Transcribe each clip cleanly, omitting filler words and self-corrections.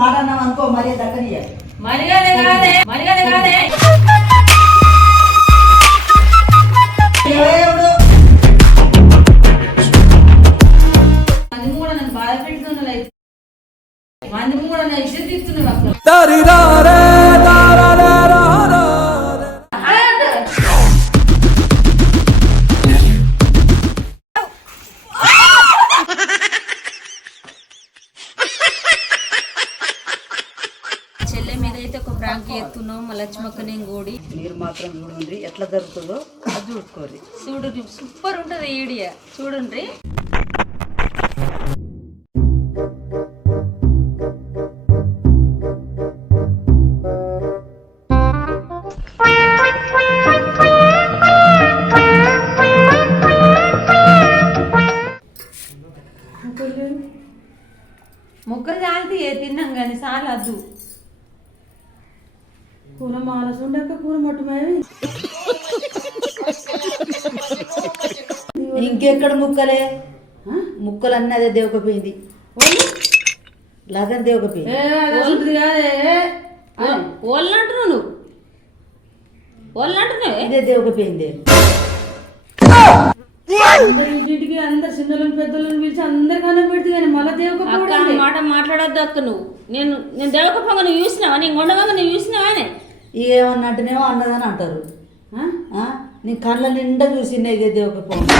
మాట అన్నావు అనుకో మరి దక్కనియ మరిగానే కాదే మంది కూడా నన్ను బాధ పెడుతున్నా మంది కూడా నా ఇష్టం తీస్తున్నావు చెల్లె మీద అయితే ఒక ప్రాంక్ ఎత్తున్నావు మా లక్ష్మక్క నేను గోడి మీరు మాత్రం చూడండి ఎట్లా జరుగుతుందో అది చూసుకోండి. చూడు సూపర్ ఉంటది ఈడియా చూడండి. మొక్కలు చాలితే తిన్నాం కానీ చాలా అద్దు కూర మాలసుండక కూర మొట్టమే ఇంకెక్కడ ముక్కలే ముక్కలు అన్నీ అదే దేవకపోయింది లగన్ దేవకపోయింది వాళ్ళంటున్నావు నువ్వు వాళ్ళంటున్నావు ఇదే దేవకపోయింది. ఇంటికి అందరు చిన్నలను పెద్దలను పిలిచి అందరు కనం పెడితే కానీ మళ్ళీ అక్క మాట మాట్లాడద్దు అక్క నువ్వు. నేను దేవకపోగా నువ్వు చూసినావా నేను కొండగా నువ్వు చూసినావానే ఏమన్నా అంటేనేమో అన్నదని అంటారు. నీ కళ్ళ నిండా చూసిండే ఇదే దేవకపోయింది.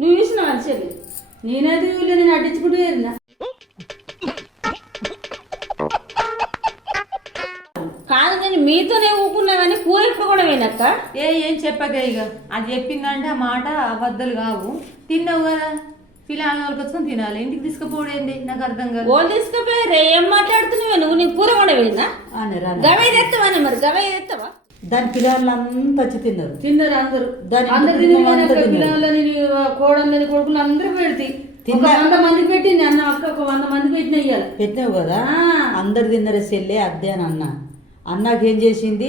నువ్వు చూసినావా చెల్లి? నేనైతే నేను అడ్డించుకుంటూ ఏరినా కాదు నేను మీతోనే ఊకున్నా కానీ కూర ఇప్పుడు కూడా పోయినక్క. ఏం చెప్పక ఇక అది చెప్పిందంటే ఆ మాట అబద్ధాలు కావు. తిన్నావు కదా పిల్లలు వాళ్ళకొచ్చుకొని తినాలి. ఇంటికి తీసుకుపోడేంది నాకు అర్థం కాదు. వాళ్ళు తీసుకుపోయారు ఏం మాట్లాడుతున్నావే నువ్వు? నీకు కూర కూడా పోయిందా? గవై తెస్తావానే మరి గవై తెస్తావా? దాని పిల్లలంతా వచ్చి తిన్నారు అందరు అందరు పిల్లలని కోడళ్ళని కొడుకులు అందరూ పెడితే 100 మందికి పెట్టింది అన్న అక్క 100 మందికి పెట్టినావు కదా. అందరు తిన్నారు చెల్లె అద్దే అని అన్నకి ఏం చేసింది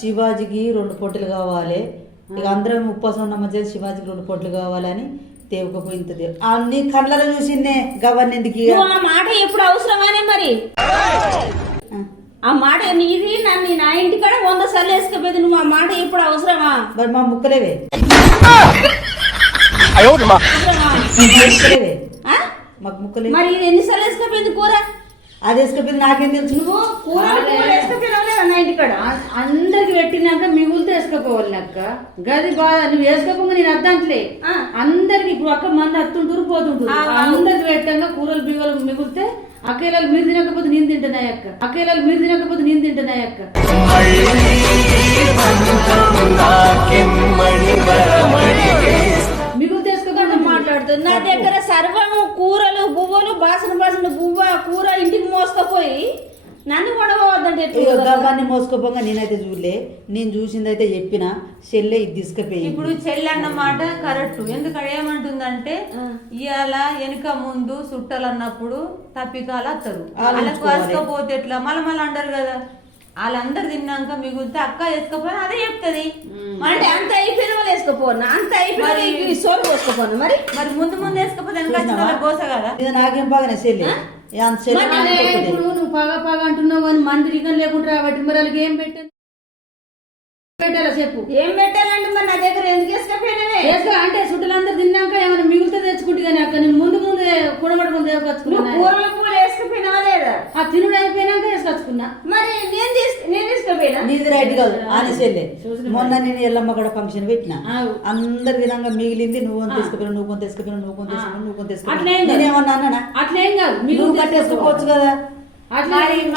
శివాజీకి 2 పొట్టలు కావాలి ఇక అందరం ఉపాసం ఉన్న మధ్య శివాజీకి 2 పొట్టలు కావాలని తేవకపోయింది. అన్ని కళ్ళలో చూసిందే గవర్న ఎందుకు ఆ మాట ఎప్పుడు అవసరమానే మరి ఆ మాట నీది నన్ను నా ఇంటికాడ 100 సార్లు వేసుకపోయింది. నువ్వు ఆ మాట ఎప్పుడు అవసరమా? మరి మా ముక్కలేవే మాకు ముక్కలే. మరి ఎన్నిసార్లు వేసుకపోయింది కూర? అది వేసుకపోయింది నాకేం తెలుసు. నువ్వు కూర వేసుకపోయినా నా ఇంటికాడ అందరికి పెట్టినాక మిగులుతో వేసుకోపోవాలి అక్క. గది బాగా నువ్వు వేసుకోకుండా నేను అద్దంట్లే అందరికి ఇప్పుడు అక్క మంది అత్తుంటారు పోతుంటారు. అందరికి పెట్టంగా కూరలు బిగలు మిగులితే అక్కేలాలు మీరు తినకపోతే నేను తింటున్నాయి అక్క. అక్కేలాలు మీరు తినకపోతే నేను తింటున్నాయి అక్క. మిగులు తీసుకోకుండా మాట్లాడుతుంది. నా దగ్గర సర్వము కూరలు బువ్వలు బాసన బువ్వ కూర ఇంటికి మోసుకపోయి నన్ను కొడవద్దంటే గవ్వాన్ని మోసుకోపోగా నేనైతే చూడలే. నేను చూసింది అయితే చెప్పిన చెల్లె ఇది తీసుకుపోయి. ఇప్పుడు చెల్లె అన్న మాట కరెక్ట్. ఎందుకంటే ఏమంటుందంటే ఇవాళ వెనుక ముందు చుట్టాలు అన్నప్పుడు తప్పికాలు వస్తారు. వాళ్ళకి వరకపోతే ఎట్లా మళ్ళీ అంటారు కదా. వాళ్ళందరు తిన్నాక మిగులితే అక్క వేసుకోపోయినా అదే చెప్తుంది. అంటే అంత అయిపోయిన వాళ్ళు వేసుకోపోను అంత అయిపోయి సోలు వేసుకోపోను మరి ముందు వేసుకోపోతే కోస కదా. ఇది నాకేం బాగానే చెల్లె ఇప్పుడు నువ్వు పగ అంటున్నావు కానీ మంది రికన్ లేకుండా కాబట్టి మరి వాళ్ళకి ఏం పెట్టాలా చెప్పు. ఏం పెట్టాలంటే మరి నా దగ్గర ఎందుకు వేసుకోపోయినవే అంటే చుట్టలందరూ తిన్నాక ఏమైనా మిగులుతో తెచ్చుకుంటే కానీ అక్క నేను ముందు కూడబడుకుని కూరలు వేసుకుపోయినావా లేదా? ఆ తినుడు అయిపోయినాక వేసుకొచ్చుకున్నా. మరి నేను తీసుకుపోయినా నీది రైట్ కాదు అని చెల్లె. మొన్న నేను ఎల్లమ్మ కూడా ఫంక్షన్ పెట్టినా అందరి విధంగా మిగిలింది నువ్వు తీసుకుపోయినా నువ్వు కొంత తీసుకుపోయినా నువ్వు కొంత తీసుకున్నా నువ్వు కొంత తీసుకున్నా నేనేమన్నా అన్నా అట్లేం కాదు నువ్వు కట్టేసుకోవచ్చు కదా.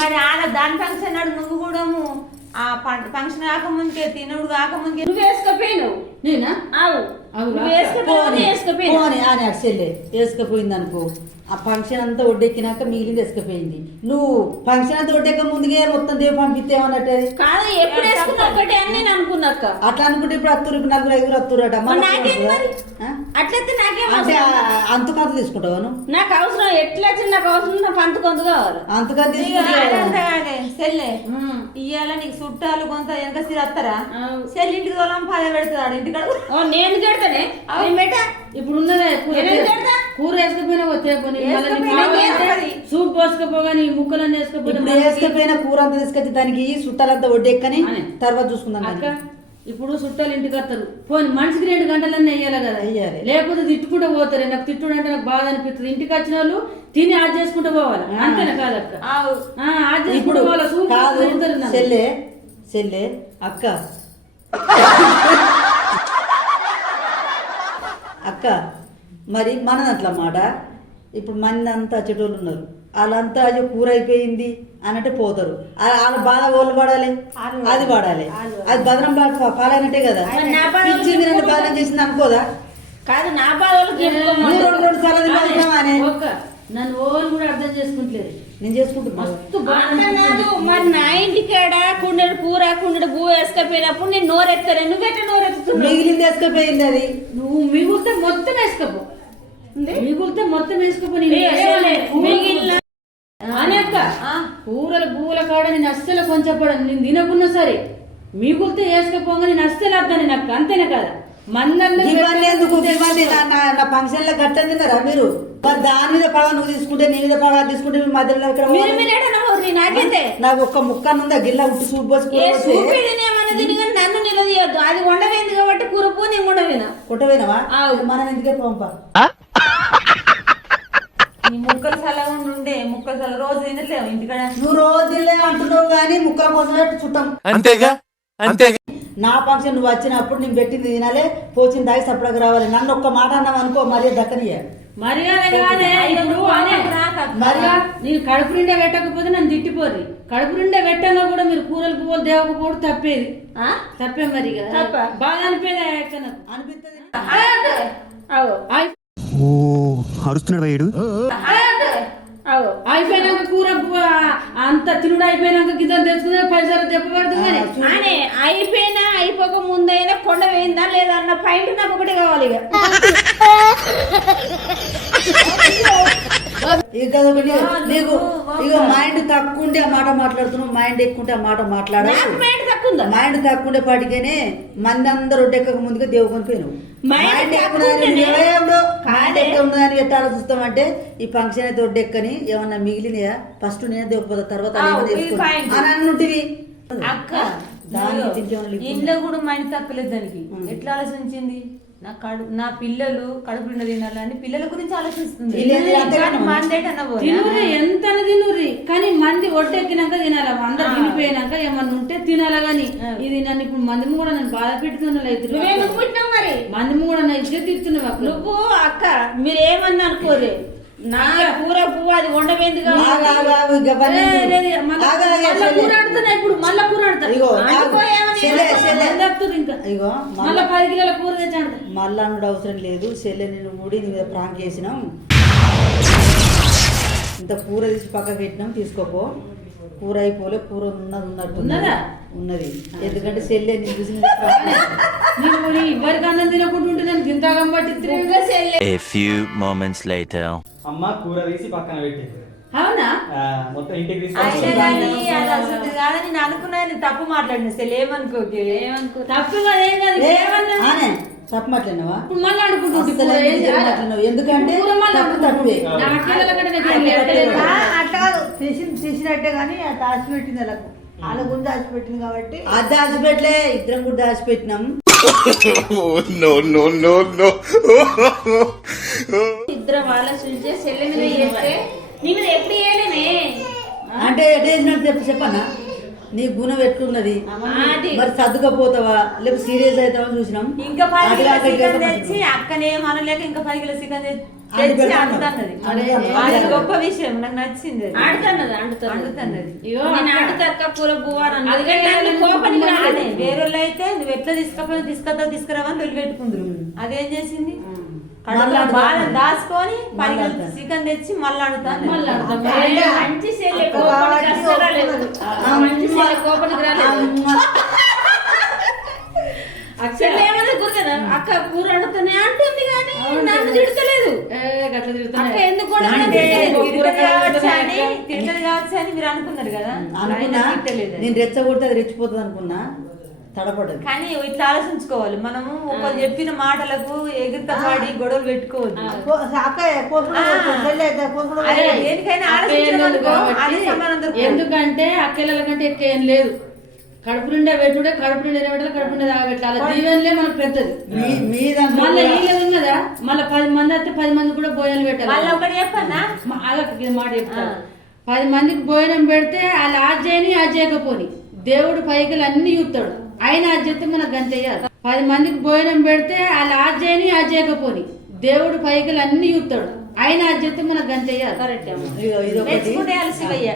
మరి ఆడ దాని ఫంక్షన్ నాడు నువ్వు కూడా ఆ ఫంక్షన్ కాకముందుకే తినుడు కాకముందుకే నువ్వు వేసుకపోయినావు. నేనా? వేసుకపోయింది అనుకో. ఆ ఫంక్షన్ అంతా ఒడ్డెక్కినాక మిగిలింది వేసుకపోయింది. నువ్వు ఫంక్షన్ అంతా ఒడ్డెక్క ముందుగా మొత్తం దేవు పంపిస్తేమన్నట్టు కాదు. ఎప్పుడు వేసుకున్నట్టే అని నేను అనుకున్నాక అట్లా అనుకుంటే ఇప్పుడు 4 5 అత్తురట అట్లయితే నాకేం అంతకంత తీసుకుంటావా? నాకు అవసరం ఎట్లా నాకు అవసరం నాకు అంతకొంత కావాలి. అంతకంత సెల్లే ఇవాళ నీకు చుట్టాలు కొంత వెనక సిరత్తారా సెల్ ఇంటికి తోలం పద పెడతాడు ఇంటికాడ. నేను తిడతానే ఇప్పుడు ఉన్నదే కూర వేసుకుపోయినా వచ్చే కోసుకపోగాని ముక్కలన్నీ వేసుకపోతే ఇప్పుడు వేసుకపోయిన కూర అంతా తీసుకొచ్చి దానికి చుట్టాలంతా వడ్డెక్కని తర్వాత చూసుకుందాం అక్క ఇప్పుడు చుట్టాలు ఇంటికి వస్తారు పోనీ మనిషికి 2 గంటలన్నీ వేయాలి కదా వేయాలి. లేకపోతే తిట్టుకుంటూ పోతారు నాకు తిట్టుడు అంటే నాకు బాధ అనిపిస్తుంది ఇంటికి వచ్చిన వాళ్ళు తిని ఆడ్ చేసుకుంటూ పోవాలి అంతేనా కాదక్క ఆడ్ చేసుకుంటూ ఇప్పుడు పోవాలి కాదు సూపర్ చెల్లె అక్క అక్క మరి మనదట్లా మాట ఇప్పుడు మంది అంతా చెటోళ్ళు ఉన్నారు వాళ్ళంతా అయ్యో కూర అయిపోయింది అనంటే పోతారు వాళ్ళ బాధ ఓళ్ళు పడాలి అది పడాలి అది బదనం పాలైనట్టే కదా ఇచ్చింది నన్ను బాధం చేసింది అనుకోదా కాదు నా బాధలకు రెండు సార్లు తిన్నావా అని నన్ను ఓళ్ళు కూడా అర్థం చేసుకుంటలేదు నేను చేసుకుంటున్నా మస్తు బాధ మరి నా ఇంటికాడ కుండెడు కూర కుండెడు బువ్వ వేసుకపోయినప్పుడు నేను నోరెత్తాను నువ్వెట్లా నోరెత్తుతున్నావు మిగిలింది వేసుకపోయింది అది నువ్వు మిగులితే మొత్తం వేసుకోపో మిగులితే మొత్తం వేసుకోపో మిగిలిన అని అక్క కూరలు పూల కాడ నేను అస్సలు కొంచెం పడను నేను తినకున్నా సరే మిగులితే వేసుకోపోగా నేను అస్సలు అద్దాను నాకు అంతేనా కదా ఇవన్నీ ఎందుకు ఇవన్నీ నా ఫంక్షన్ లో గట్ట తిన్నారా మీరు మరి దాని మీద పడవ నువ్వు తీసుకుంటే నీ మీద పడవ తీసుకుంటే మీ మధ్యలో ఇక్కడ నాకైతే నాకు ఒక్క ముక్క ఉందా గిల్ల ఉట్టి సూట్ పోసి నన్ను నిలదీయొద్దు అది వండవేంది కాబట్టి కూర పో నేను వండవేనా కొట్టవేనవా మనం ఎందుకే పంప నీ ముక్కలు సలగా ఉండే ముక్కలు సల రోజు తినట్లేవు ఇంటికాడ నువ్వు రోజు తినలే అంటున్నావు కానీ ముక్కల కోసమే చుట్టాం అంతేగా అంతేగా నా ఫంక్షన్ నువ్వు వచ్చినప్పుడు నేను పెట్టింది తినాలి పోచింది దాగి సప్పడానికి రావాలి నన్ను ఒక్క మాట అన్నావు అనుకో మర్యాద దక్కనియ మర్యాద కాదే ఇప్పుడు మర్యాద నేను కడుపు నిండా పెట్టకపోతే నన్ను తిట్టిపోరు కడుపు నిండా పెట్టాలో కూడా మీరు కూరలు పువ్వులు దేవకపోవడం తప్పేది తప్పే మరి కదా బాగా అనిపోయేది నాకు అనిపిస్తుంది అరుస్తున్నాడు వేయుడు అయిపోయినాక కూర అంత తినుడు అయిపోయినాక గిద్దరు తెచ్చుకునే పైసలు దెబ్బ పడుతుంది కానీ అయిపోయినా అయిపోక ముందైనా కొండ వేయిందా లేదా అన్న పాయింట్ నాకు ఒకటి కావాలి నీకు ఇక మైండ్ తక్కువ ఉంటే ఆ మాట మాట్లాడుతున్నావు మైండ్ ఎక్కువ ఉంటే ఆ మాట మాట్లాడాలి మైండ్ తక్కువ ఉండే పాటికేనే మంది అందరు ఒడ్డెక్కక ముందుగా దేవుకొని పోయినావు మైండ్ ఎక్కువ ఉన్నదని ఎట్లా ఆలోచిస్తామంటే ఈ ఫంక్షన్ అయితే ఒడ్డెక్కని ఏమన్నా మిగిలినయా ఫస్ట్ నేనే దేవుపోతా తర్వాత అని అన్నుంటివి అక్క దాని ఇంట్లో కూడా మైండ్ తప్పలేదు దానికి ఎట్లా ఆలోచించింది నా పిల్లలు కడుపు నిండా తినాలని పిల్లల గురించి ఆలోచిస్తుంది తినుర్రి ఎంత తినుర్రి కానీ మంది ఒడ్డెక్కినాక తినాలా అందరు తినిపోయినాక ఏమన్నా ఉంటే తినాలా గాని ఇది నన్ను ఇప్పుడు మంది కూడా నన్ను బాధ పెట్టుతున్నా మరి మంది కూడా నా ఇజ్జత్ తీస్తున్నావు నువ్వు అక్క మీరేమన్నా అనుకోరే నా కూర పువ్వు అది వండవేంది కూర ఆడుతున్నా ఇప్పుడు మళ్ళా కూర ఇగో మళ్ళా 10 కిలోల కూర తెచ్చాడు మళ్ళా అన్నుడు అవసరం లేదు చెల్లె నేను మూడి నీ మీద ప్రాంక్ చేసినాం ఇంత కూర తీసి పక్కకు పెట్టినాం తీసుకోపో కూర అయిపోలే కూర ఉన్నట్టున్నదా ఉన్నది ఎందుకంటే చెల్లె నేను చూసిన ఎవరికి అన్నం తినకుండా ఉంటే నేను గింతగం పట్టి A few moments later. అమ్మ కూర తీసి పక్కన పెట్టింది అవునా మొత్తం ఇంటికి కాదని నేను అనుకున్నాను తప్పు మాట్లాడిన సెల్ ఏమనుకోకే తప్పు కాదు ఏం కాదు తప్పు మాట్లాడినావా ఇప్పుడు మళ్ళీ అనుకుంటున్నావు ఎందుకంటే తక్కువే అట్లా చేసినట్టే కానీ దాచిపెట్టింది వాళ్ళ గురించి దాచిపెట్టింది కాబట్టి అది దాచిపెట్టలే ఇద్దరం కూడా దాచిపెట్టినాం ఇద్దరం ఆలోచించే చెల్లె మీద చేస్తే నీ మీద ఎప్పుడు చేయలేమే అంటే ఎటు చెప్పన్నా నీ గుణం ఎట్లున్నది మరి సర్దుకపోతావా లేకపోతే సీరియస్ అవుతావా చూసినాం ఇంకా 10 కిలో చికెన్ తెచ్చి అక్కనే మనలేక ఇంకా 10 కిలో చికెన్ తెచ్చి ఆడుతున్నది గొప్ప విషయం నాకు నచ్చింది అంటున్నది వేరే అయితే నువ్వు ఎట్లా తీసుకురావని వెళ్ళి పెట్టుకుందరు అదేం చేసింది బాగా దాచుకొని 10 కిలో చికెన్ తెచ్చి మళ్ళీ అడుగుతాను అక్క కూర వండుతానే అంటుంది కానీ నన్ను తిడతలేదు ఎందుకు తింటది కావచ్చు అని మీరు అనుకున్నారు కదా నేను రెచ్చగొడితే అది రెచ్చిపోతుంది అనుకున్నా తడపడదు కానీ ఇట్లా ఆలోచించుకోవాలి మనము ఒకరు చెప్పిన మాటలకు ఎగిరితపాడి గొడవలు పెట్టుకోవద్దు దేనికైనా ఆలోచించిన అది సమానం దొరుకుతుంది. ఎందుకంటే అక్కల కంటే ఎక్కువ ఏం లేదు. కడుపు నిండా పెట్టుడే, కడుపు నిండా పెట్టాలి, కడుపు నిండా తాగబెట్టాలి. దీవెనలే మనకు పెద్దది. మీ దాంట్లో మళ్ళీ వీళ్ళు కదా, మళ్ళీ 10 మంది అయితే 10 మంది కూడా భోజనం పెట్టాలి. మళ్ళీ ఒకటి చెప్పన్నా, అలాగే మాట చెప్తాను. 10 మందికి భోజనం పెడితే వాళ్ళు ఆజ్ చేయని ఆజ్ చేయకపోని దేవుడు పైకలు అన్ని చూస్తాడు. ఆయన ఆజ్ చేస్తే మనకు గంతయ్యాలి. 10 మందికి భోజనం పెడితే వాళ్ళు ఆజ్ చేయని ఆజ్ చేయకపోని దేవుడు పైకలు అన్ని చూస్తాడు. ఆయన ఆజ్ చేస్తే మనకు గంతయ్యాలి. మెచ్చుకునేయాలి శివయ్య.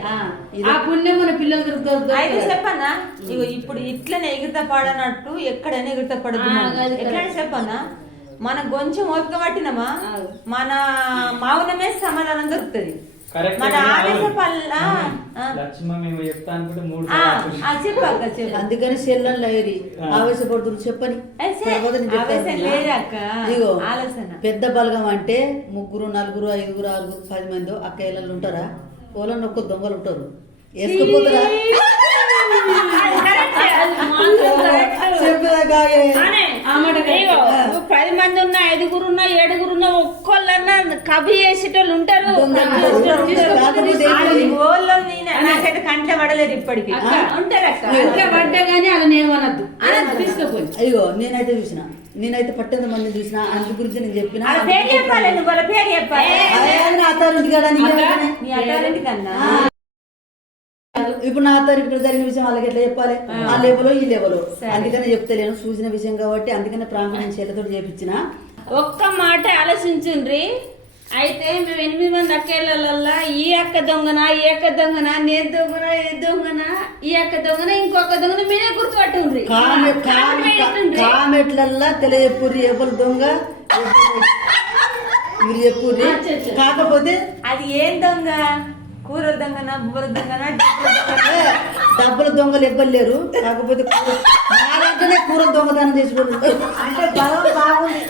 ఆ పుణ్యం మన పిల్లలకు అయితే దొరుకుతుంది. చెప్పన్నా, ఇగో ఇప్పుడు ఇట్లనే ఎగురుతా పడనట్టు ఎక్కడైనా ఎగురుతా పడదు. ఎట్లా చెప్పన్నా, మన కొంచెం ఓపిక పట్టినమా మన మౌనమే సమాధానం దొరుకుతుంది. కరెక్ట్. మన ఆవేశ పల్ల లక్ష్మ మేము చెప్తా అనుకుంటే 3 చెప్పాక చెప్పు. అందుకని సెల్లం లేరి ఆవేశపడుతున్నారు చెప్పని ఆవేశం లేదక్క, ఇగో ఆలోచన. పెద్ద బలగం అంటే 3, 4, 5, 6, 10 మంది అక్కయ్యలు ఉంటారా? ఓళ్ళని ఒక్క దొంగలు ఉంటారు, వేసుకుపోతారా? చెప్పేదాకా ఇగో, 10 మంది ఉన్నా, 5గురు ఉన్నా, 7గురు ఉన్నా, ఒక్కళ్ళన్నా కబి చేసేటోళ్ళు ఉంటారు. నాకైతే కంటే పడలేదు ఇప్పటికి. ఉంటారు అక్క. ఇంకా పడ్డా గానీ అలా ఏమనద్దు, తీసుకుపోయి. అయ్యో నేనైతే పట్టేంత మంది చూసిన, అందు గురించి నేను చెప్పిన. వాళ్ళ పేరు చెప్పాలి, నువ్వు వాళ్ళ పేరు చెప్పాలి. నా అత్తారింటి కాడ నీ అత్తారింటి కన్నా ఇప్పుడు నా అత్తారింటి ఇప్పుడు జరిగిన విషయం వాళ్ళకి ఎట్లా చెప్పాలి? ఆ లెవెలో ఈ లెవెలో. అందుకనే చెప్తలేను, చూసిన విషయం కాబట్టి. అందుకనే ప్రాంగణం చేతతో చేపించిన. ఒక్క మాట ఆలోచించుండ్రి. అయితే మేము 8 మంది అక్కేళ్ళ ఈ అక్క దొంగనా, ఈ అక్క దొంగనా, నేను దొంగనా, ఏ దొంగనా, ఈ అక్క దొంగన, ఇంకొక దొంగన మీరే గుర్తుపట్టుండ్రి. కామెట్లల్లా తెలియపుర్రి ఎవరు దొంగ మీరు చెప్పుర్రి. కాకపోతే అది ఏం దొంగ, కూర దొంగనా, బుర్ర దొంగనా, డబ్బుల దొంగలు ఇవ్వలేరు. కాకపోతే నాలంటేనే కూర దొంగతనం చేసుకోండి. అంటే బలం బాగుంది.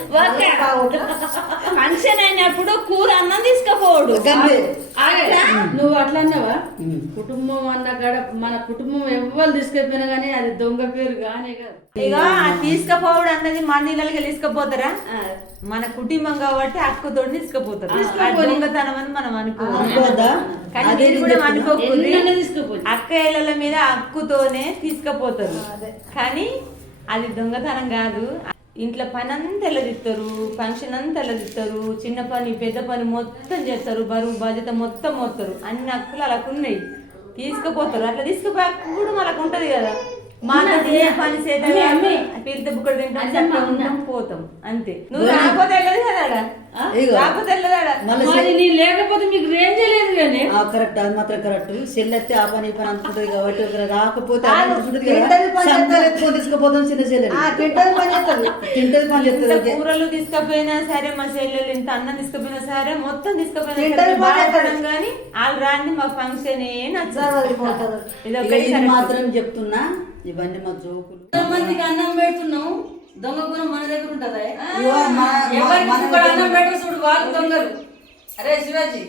ఫంక్షన్ అయినప్పుడు కూర అన్నం తీసుకుపోడు. నువ్వు అట్లా అన్నావా? కుటుంబం అన్న కాడ మన కుటుంబం ఎవ్వరు తీసుకెళ్ళిపోయినా గానీ అది దొంగ పేరు గానే కాదు. ఇక తీసుకపోవడం అన్నది మన ఇళ్ళకి తీసుకుపోతారా? మన కుటుంబం కాబట్టి అక్కతోటి తీసుకుపోతారు. దొంగతనం అని మనం అనుకోవద్దా? కానీ మీరు కూడా అనుకోకూడదు. తీసుకుపోయి అక్క ఇళ్ళ మీద అక్కుతోనే తీసుకుపోతారు, కానీ అది దొంగతనం కాదు. ఇంట్లో పని అంతా ఎల్లదిస్తారు, ఫంక్షన్ అంతా ఎల్లదిస్తారు, చిన్న పని పెద్ద పని మొత్తం చేస్తారు, బరువు బాధ్యత మొత్తం మోస్తారు. అన్ని హక్కులు అలాకు ఉన్నాయి, తీసుకుపోతారు. అట్లా తీసుకుపోయి కూడా మనకు ఉంటది కదా, మాకు ఏ పని చేద్దాం పిలితే బుక్కడు తింటాం పోతాం అంతే. నువ్వు రాకపోతే వెళ్ళదు కదా, రాకపోతే వెళ్ళదాడా. నీ లేకపోతే మీకు రేంజ్ లేదు కానీ కరెక్ట్, అది మాత్రం కరెక్ట్. సెల్లెత్తే ఆ పని అనుకుంటది కాబట్టి రాకపోతే తీసుకుపోతాం. చిన్న చెల్లె తింటది పని చెప్తుంది. కూరలు తీసుకుపోయినా సరే, మా చెల్లెలు ఇంత అన్నం తీసుకుపోయినా సరే, మొత్తం తీసుకుపోయినా కానీ వాళ్ళు రాని మా ఫంక్షన్ ఇది మాత్రం చెప్తున్నా. ఇవన్నీ మా జోకులు. మందికి అన్నం పెడుతున్నాం, దొంగ గుణం మన దగ్గర ఉంటదా? ఎవరికి అన్నం పెట్టరు చూడు, వాళ్ళు దొంగలు. అరే శివాజీ,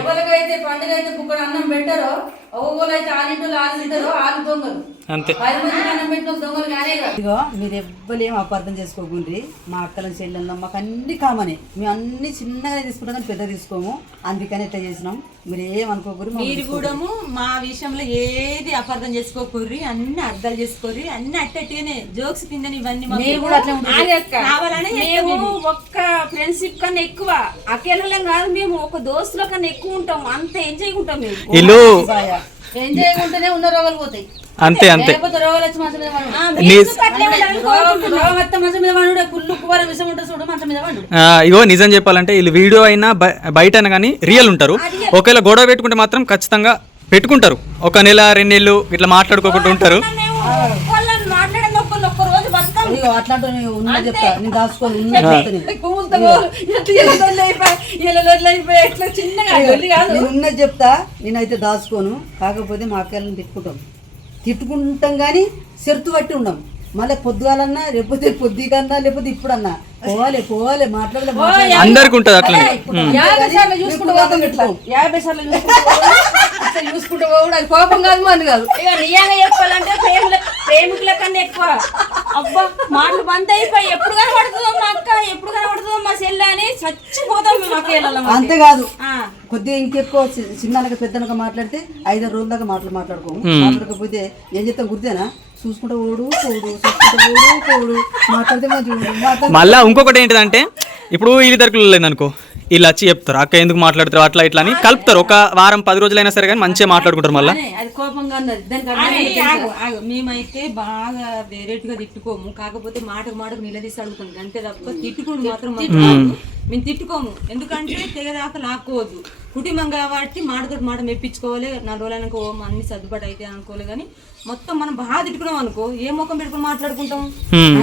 ఎవరికైతే పండుగ అయితే బుక్కడ అన్నం పెట్టారో, ఒక్కొక్కరు అయితే ఆరింటో తింటారో వాళ్ళు దొంగలు. అంతే. 10 మందికి అన్నం పెట్టిన దొంగలు కానీ ఇగో మీరు ఎవ్వరేం అపార్థం చేసుకోకుండ్రి. మా అక్కల చెల్లెల్లో మాకు అన్ని కామనే, మేము అన్ని చిన్నగానే తీసుకుంటాం కానీ పెద్ద తీసుకోము. అందుకని ఎట్లా చేసినాం, మీరు ఏమనుకోకూరి. మీరు కూడా మా విషయంలో ఏది అపార్థం చేసుకోకూర్రి, అన్ని అర్థాలు చేసుకోర్రి, అన్ని అట్టనే జోక్స్ కిందని ఇవన్నీ కావాలని మేము ఒక్క ఫ్రెండ్షిప్ కన్నా ఎక్కువ అకేళం కాదు, మేము ఒక దోస్తుల కన్నా ఎక్కువ ఉంటాం. అంత ఎంజాయ్ ఉంటాం మేము. ఎంజాయ్ ఉంటేనే ఉన్న రోగాలు పోతాయి. అంతే అంతే. లేకపోతే రోగాలు వచ్చి మంచం మీద ఇగో నిజం చెప్పాలంటే వీళ్ళు వీడియో అయినా బయట అయినా కానీ రియల్ ఉంటారు. ఒకవేళ గొడవ పెట్టుకుంటే మాత్రం ఖచ్చితంగా పెట్టుకుంటారు. 1 నెల 2 నెలలు ఇట్లా మాట్లాడుకోకుండా ఉంటారు. అట్లాంటి చెప్తా, నేను దాచుకోవాలి. ఉన్నది చెప్తా, నేనైతే దాచుకోను. కాకపోతే మా అక్కలను తిట్టుకుంటాం కానీ చెరుతు పట్టి ఉండం. మళ్ళీ పొద్దుగాలన్నా, లేకపోతే పొద్దుకన్నా, లేకపోతే ఇప్పుడన్నా పోవాలి మాట్లాడాలి. అందరికి ఉంటది అట్లా. 50 సార్లు చూసుకుంటూ పోతాం. ఇట్లా 50 సార్లు చూసుకుంటూ పోవడం అది కోపం కాదు, మన కాదు. ఇక నిజంగా చెప్పాలంటే ప్రేమికుల కన్నా ఎక్కువ అబ్బా మాటలు బంద్ అయిపోయి ఎప్పుడు కనబడుతుందో మా అక్క ఎప్పుడు కనబడుతుందో మా చెల్లె అని చచ్చిపోతాం మేము అక్కయ్యల అంతేకాదు కొద్దిగా ఇంకెక్కువ చిన్ననక పెద్దనక మాట్లాడితే 5-6 రోజుల దాకా మాట్లాడుకోము. మాట్లాడకపోతే ఏం చెప్తాం గుర్తేనా, చూసుకుంటా ఓడు పోడు, చూసుకుంటా ఓడు పోడు, మాట్లాడితే మంచిగా మళ్ళా ఇంకొకటి ఏంటిదంటే ఇప్పుడు వీళ్ళిద్దరికి లేదనుకో, వీళ్ళు వచ్చి చెప్తారు అక్క ఎందుకు మాట్లాడుతారు అట్లా ఇట్లా అని కలుపుతారు. ఒక వారం 10 రోజులైనా సరే కానీ మంచిగా మాట్లాడుకుంటారు. మళ్ళీ అది కోపంగా ఉన్నది దానికి మేమైతే బాగా వేరేట్టుగా తిట్టుకోము, కాకపోతే మాటకు నిలదీసి అడుగుతాం అంతే తప్ప తిట్టుకోడు మాత్రం మేము తిట్టుకోము. ఎందుకంటే తెగదాకా లాక్కోవద్దు, కుటుంబం కాబట్టి మాటతో మాట మెప్పించుకోవాలి. 4 రోజులైనా అన్ని సర్దుబాటు అయితే అనుకోలే, కానీ మొత్తం మనం బాగా తిట్టుకున్నాం అనుకో ఏ ముఖం పెట్టుకుని మాట్లాడుకుంటాం.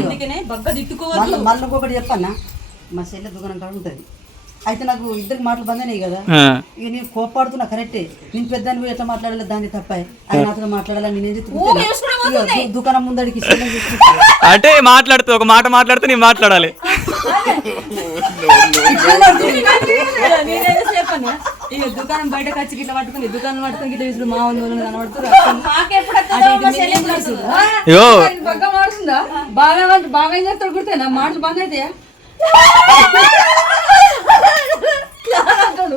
అందుకనే బగ్గ తిట్టుకోవాలి. మళ్ళీ ఇంకొకటి చెప్పన్నా, మా చెల్లె దుకాణం కాడ ఉంటుంది. అయితే నాకు ఇద్దరికి మాటలు బందనాయి కదా, ఇక నేను కోపాడుతున్నా కరెక్టే. నేను పెద్ద నువ్వు ఎట్లా మాట్లాడాలి దాన్ని తప్ప ఆయన నాతో మాట్లాడాలని నేనేం చెప్తున్నా, దుకాణం ముందడికి అంటే మాట్లాడుతూ ఒక మాట మాట్లాడితే నేను మాట్లాడాలి. ఇక దుకాణం బయట ఖర్చుకి ఇట్లా పట్టుకుని దుకాణం పట్టుకుని ఇట్లా తీసుకుని మా వాళ్ళు కనబడుతుంది. అయ్యో పక్క మారుతుందా బాగా ఏం చేస్తాడు గుర్తేనా మాటలు బంద్ అవుతాయా?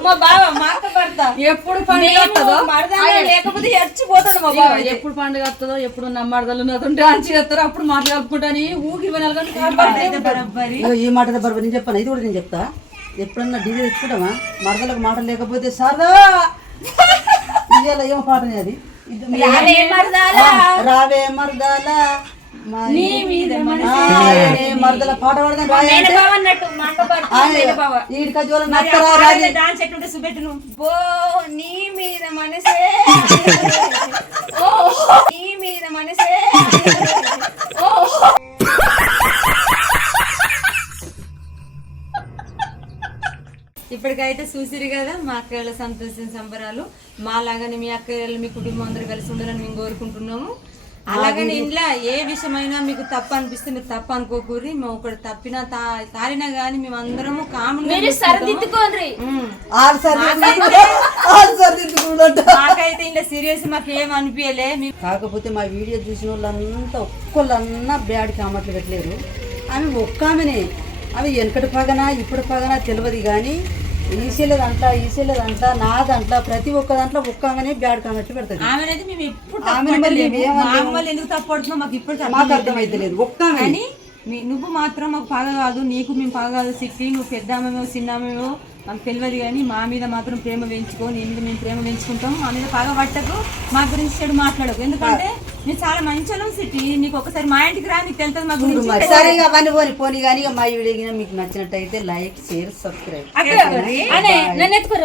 మా బావ మా అక్క భర్త ఎప్పుడు పండుగ వస్తుందో లేకపోతే చచ్చిపోతాడు మా బావ. ఎప్పుడు పండుగ వస్తుందో ఎప్పుడు నమ్మడదలు నాతుంటే అంచి చేస్తారో అప్పుడు మాట్లాడుకుంటాని ఊకి ఈ మాట బర్బర్ నేను చెప్పాను, ఇది కూడా నేను చెప్తా. ఎప్పుడన్నా డీజే తెచ్చుకుంటామా మరదలకు మాట లేకపోతే సరదా ఇవాళ ఏమో పాటనే అది, రావే మరదాల మరదల పాట పాడదాం నీ మీద మనసే నీ మీద మనసే ఇప్పటికైతే చూసిరు కదా మా అక్కయ్యల సంతోషం సంబరాలు. మాలాగానే మీ అక్కయ్యలు మీ కుటుంబం అందరూ కలిసి ఉండాలని మేము కోరుకుంటున్నాము. అలాగని ఇంట్లో ఏ విషయమైనా మీకు తప్పు అనిపిస్తే మీరు తప్పు అనుకోకూరి. మేము ఒకటి తప్పినా తారినా గానీ మేము అందరము నాకైతే ఇలా సీరియస్ మాకు ఏం అనిపించలే. కాకపోతే మా వీడియో చూసిన వాళ్ళంతా ఒక్కళ్ళన్నా బ్యాడ్ కామెంట్లు పెట్టలేరు. ఆమె ఒక్క ఆమెనే, అవి వెనకటి పగనా ఇప్పుడు పగనా తెలియదు కానీ ఈసేలేదంట నాదంట ప్రతి ఒక్క దాంట్లో ఒక్క ఆమెనే బ్యాడ్ కామెంట్లు పెడతాది. ఎందుకు తప్పడుతున్నావు మాకు ఇప్పుడు మాకు అర్థమైతలేదు. ఒక్క ఆమె నువ్వు మాత్రం మాకు పగ కాదు, నీకు మేము పగ కాదు. సిట్టి నువ్వు పెద్దామేమో చిన్నామేమో మాకు తెలియదు, కానీ మా మీద మాత్రం ప్రేమ పెంచుకో. నీ మీద మేము ప్రేమ పెంచుకుంటాం. మా మీద పగ పట్టకు, మా గురించి చెడు మాట్లాడకు. ఎందుకంటే నేను చాలా మంచి సిట్టి, నీకు ఒకసారి మా ఇంటికి రా, నీకు తెలుస్తుంది మా గురించి. సరే అవన్నీ పోనీ కానీ మా వీడియో మీకు నచ్చినట్టయితే లైక్ షేర్ సబ్స్క్రైబ్. నన్ను ఎత్తుకోరు